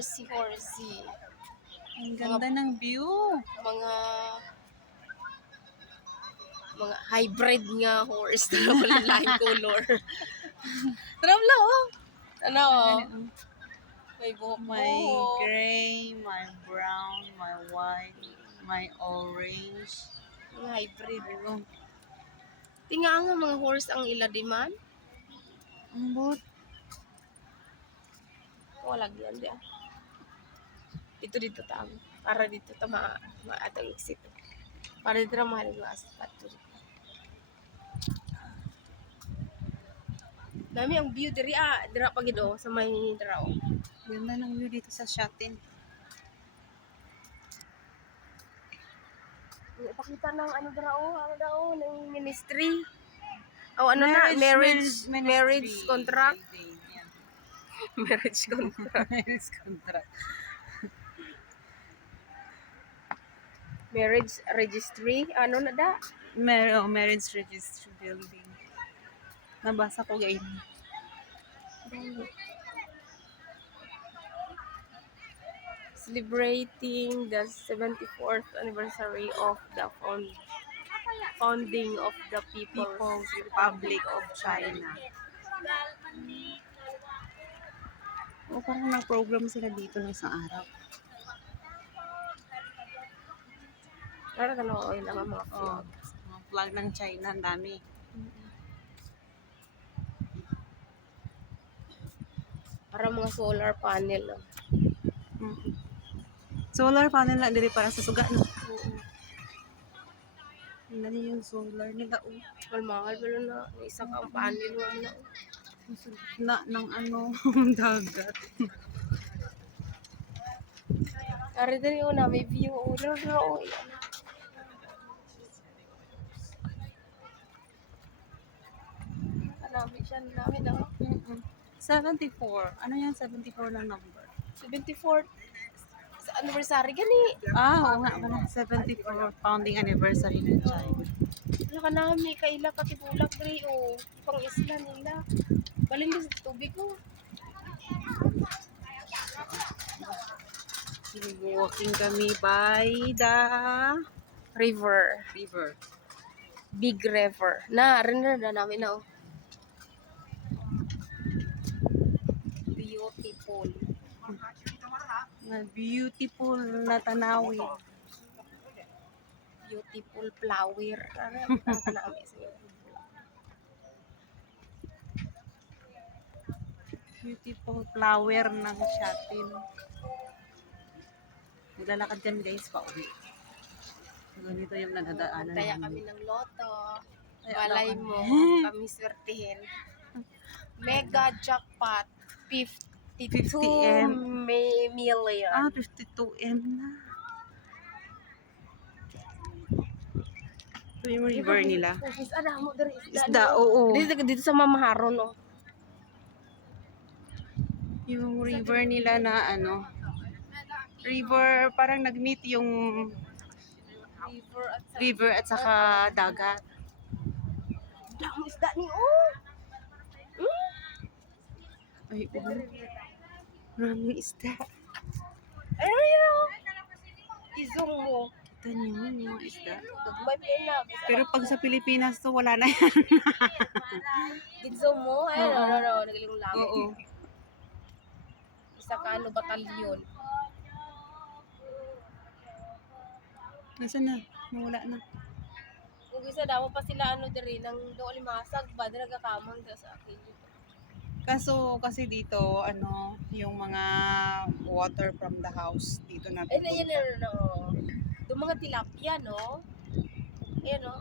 horsey. Ang ganda ng view. Mga hybrid nga horse na wala laing color. Tramla oh. Ano oh? May buhok My gray, my brown, my white, my orange. Mga hybrid. Ayun. Tinga nga mga horse ang iladiman. Ang bot. Wala yan dia. Dito tama. Para dito tama atang exit. Para dito na mahal yung aspat. Dami ang view diri dira pa gid sa may draw. Ganda ng view dito sa Shatin. Ipakita ng ano daw ng ministry. Ano marriage contract. Marriage contract. Marriage contract. Marriage registry. Ano na da? Marriage registry building. Nabasa ko guys. Celebrating the 74th anniversary of the founding of the People's Republic of China. O parang nag-program sila dito ng isang araw. Para oil ang mga Oh, mga flag ng China, ang dami. Para mga solar panel. Solar panel na diri para sa suga no. Tingnan niyo yung solar nila Mahal na isa ka ang panel na ng ano dagat. Ari diri na may view draw. Namin na. 74. Ano yan? 74 na number. 74th anniversary gani. Oo nga pala. 74 founding anniversary ng China. Wala ka namin, kaila katibulak diri o pang isla nila. Balin din sa tubig ko. Walking kami by the River. Big river. Rin na namin na Beautiful. Beautiful na tanawin. Beautiful flower. Beautiful flower ng Shatin. Naglalakad dyan guys pa uwi. Ganito yung nadadaanan. Kaya kami ng loto. Ay, Malay mo, kami swertihin. Mega jackpot. 52 million. 52M na. Ito yung river nila. Isda, oo. Dito sa Mamaharon, no? Yung river nila na ano, river, parang nag-meet yung river at saka dagat. Ang isda ni Ay, maraming isda. Izong mo. Kita niyo yung mga isda. Gagmay pina. Pero pag sa Pilipinas to, wala na yan. Izong mo. Ay, no. Nagaling lang. Oo. Isa ka batalyon. Nasaan na? Nawala na. Kung isa daw pa sila diri nang do limasag ba dira gakamang sa akin. Kaso kasi dito yung mga water from the house dito na. Yan no. Do mga tilapia no. Ayan no.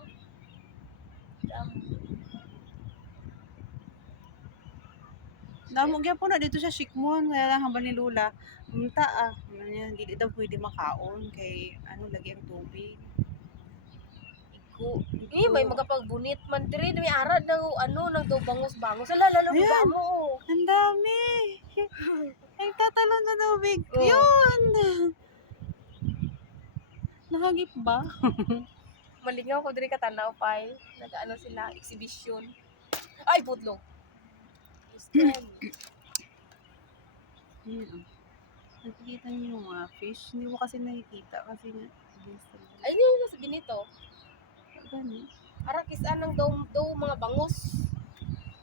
Damo gyapon na dito sa Sikmon, kaya lang hamba ni Lula. Munta hindi daw pwede makaon kay lagi ang tubig. May magapagbunit man diri may arad nang do bangos-bangos. Lalo mo. Ang dami. Ay tatalon sa tubig. Yun. Nakagip ba? Malingaw ko diri katanaw pay. Nagaano sila exhibition. Ay putlog. Nakikita niyo yung mga fish. Hindi mo kasi nakikita kasi nga. Ay, hindi mo sabi nito. Gani. Arakis anang daw mga bangus.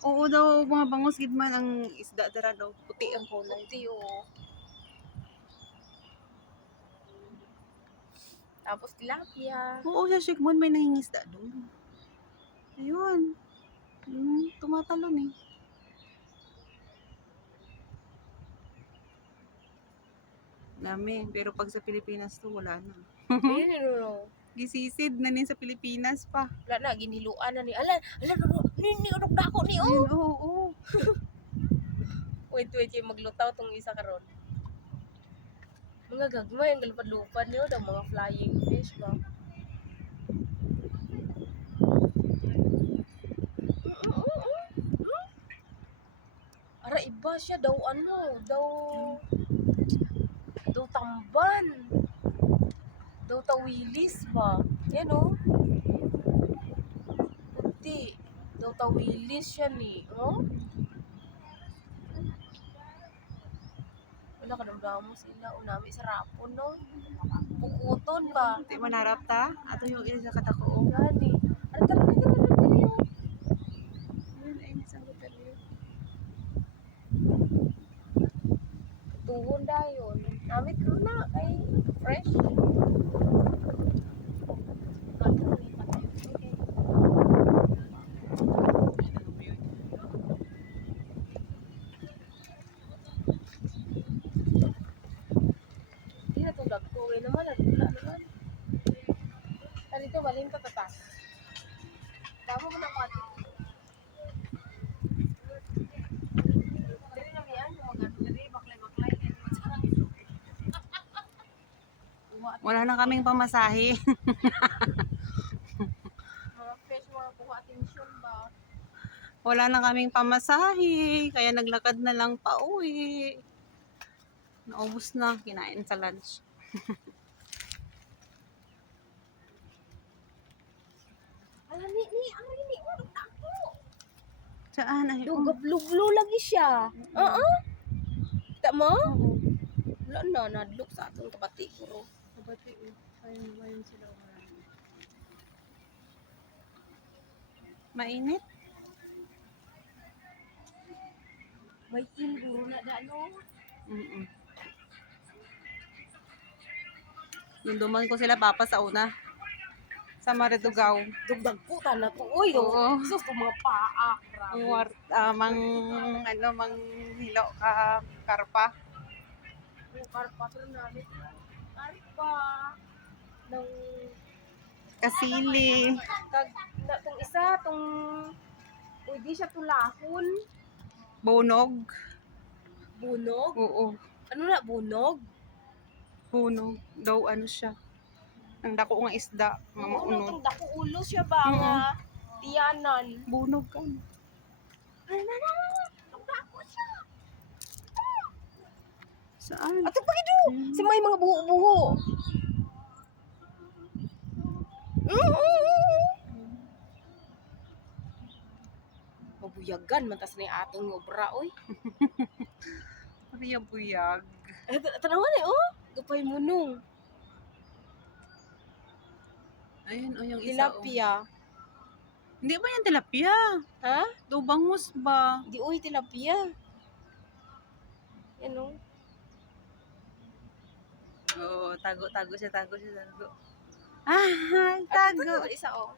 Oo daw, mga bangus gidman ang isda dara daw. Puti ang kulay. Puti o. Tapos tilapia. Oo, sa Shikmon may nangingisda doon. Ayun. Tumatalon eh. Dami. Pero pag sa Pilipinas to, wala na. Ayun, no. Gisisid na sa Pilipinas pa. Wala na, giniluan na ni. Alan, ni unok na ako ni. Ayun, oo. Wait, yung maglutaw tong isa karon. Mga gagmay, ang galupad-lupad niyo, daw mga flying fish ba? Ara, iba siya, daw tamban. Daw tawilis ba? Yan o. Puti. Daw tawilis siya ni. Oh? Wala ka nang damo sila. Unami sa rapon, no? Pukuton ba? Di manarap ta? Ato yung isa katako. Gani. Ano tara. Ayun, ay isang hotel. Tuhon dayon. Namit ko na kay fresh. Hindi na ito dagkuwi naman. Wala naman. Dito, baling tatatas. Damo mo na pati. Dili na yan. Dili, baklay-baklay. Wala na kaming pamasahe. Mga fish, mga kuha atensyon ba? Wala na kaming pamasahe. Kaya naglakad na lang pa uwi. Naubos na. Kinain sa lunch. Ala, ang rini, ulog na ako. Saan? Ay, Lugab-luglo lagi siya. Oo. Tama? Oo. Wala na, nadlok sa atong kabati ko. Kabati eh. Ayun sila. Mainit? May inguro na no? Yung duman ko sila papa sa una. Sa Maridugao. Dugdag po na to. Uy, Oo. sus, itong mga paa. Grabe. Mang hilaw ka karpa. Yung karpa, pero namin. Karpa. Nang Kasili. tong isa, pwede siya tulahon. Bonog. Bunog. Oo. Ano na, bunog? Bonog. Daw ano siya. Ang dako nga isda. Mga Ano maunod. itong dako ulo siya ba nga tiyanan? Bonog ka. Itong dako siya. Saan? Ato pa gido. Si may mga buho-buho. Mabuyagan man tas ni atong obra oy. Maria Buyag. Tanawan oh. Gapay munong. Ayun, o yung isa. Tilapia. Hindi ba yan tilapia? Ha? Do bangus ba? Di uy tilapia. Yan oh. Oo, tago siya. Ah, tago. Isa oh.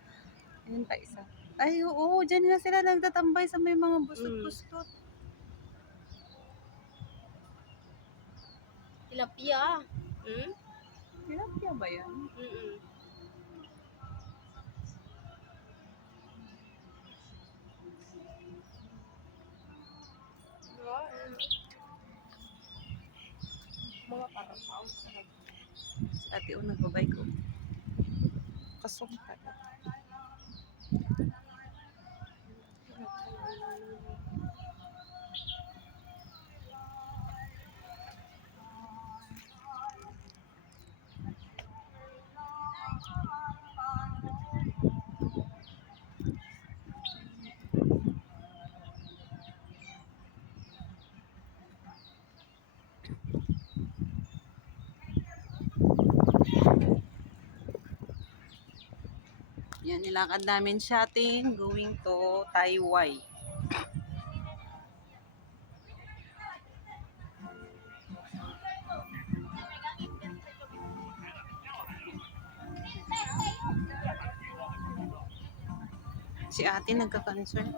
Ayun pa isa. Ay, oo, dyan nga sila nagtatambay sa may mga bustot-bustot. Tilapia. Tilapia ba yan? Mga parapaw. Si ate o nagbabay ko. Kasong ka. Yan, nilakad namin shopping going to Taiwan. Si ate nagka-concern.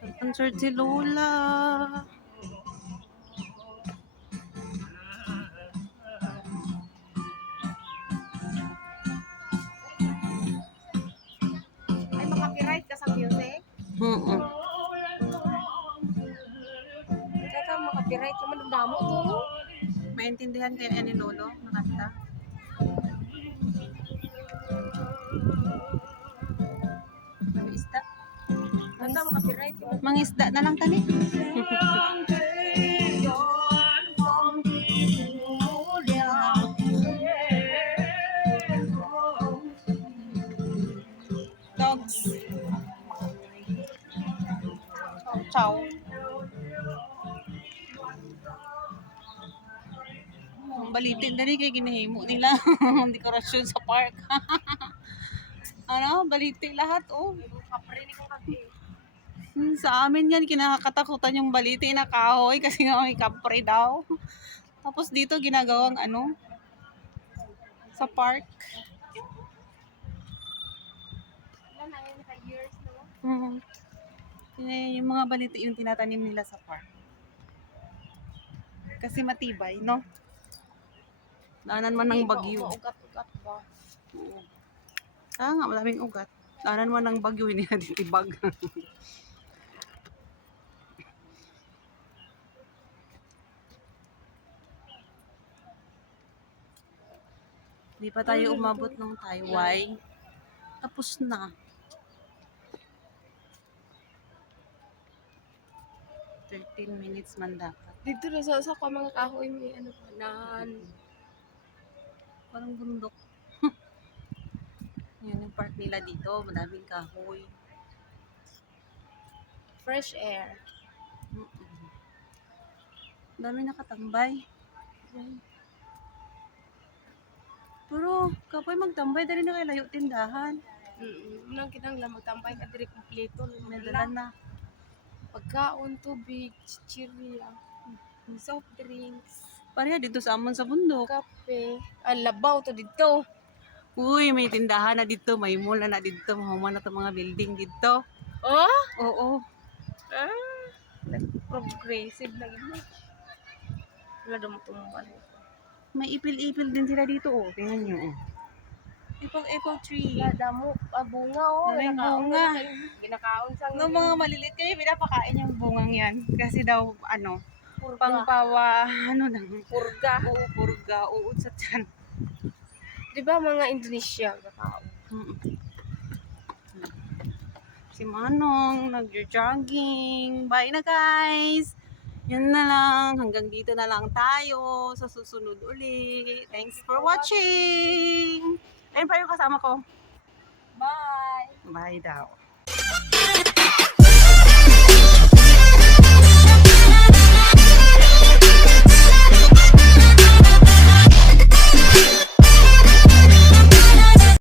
Nagka-concern si Lola. Ay, makapiright ka sa music? Kaya makapiright ka man, damo to. Maintindihan kayo ni Lolo na kanta? Mangisda. Kaya makapiright ka. Mangisda na lang tani. Dogs. Chow. Ang balitin dali kay ginahimo nila. Dekorasyon sa park. Ano, balitin lahat oh. Kapre ko kasi. Sa amin yan, kinakatakutan yung baliti na kahoy kasi nga may kapre daw. Tapos dito ginagawang ano, sa park. Ilan na yun, years no? Yung mga baliti yung tinatanim nila sa park. Kasi matibay, no? Daanan man ng bagyo. Maugat-ugat ba? Nga, maraming ugat. Daanan man ng bagyo, hindi na ditibag. Hindi pa tayo umabot ng Taiwan. Tapos na. 13 minutes man dapat. Dito na sa mga kahoy may ano pa, nan. Parang bundok. Yan yung park nila dito. Madaming kahoy. Fresh air. Dami nakatambay. Pero kapoy magtambay dali na kay layo tindahan. Unang kinanglan magtambay ka diri kompleto. May dala na. Pagkaon, tubig, chichirya, soft drinks, Pareha dito sa amon sa bundok. kape. Labaw to dito. Uy, may tindahan na dito, may mall na dito, mahuman na itong mga building dito. Oh? Oo. Progressive na gini. Wala daw matumban. May ipil-ipil din sila dito, oh. Tingnan nyo, oh. Apple tree. Wala damo, bunga oh. Daming Ginakaon bunga. na kayo. Ginakaon sa Nung mga maliliit kayo, pinapakain yung bungang yan. Kasi daw, ano, purga. pangpawa, ano lang, Purga. oo, purga, uod sa tiyan. Di ba mga Indonesia ginakaon? Si Manong, nag-jogging. Bye na guys! Yan na lang. Hanggang dito na lang tayo. Sa susunod uli. Thanks for watching! Ayun pa yung kasama ko. Bye! Bye daw.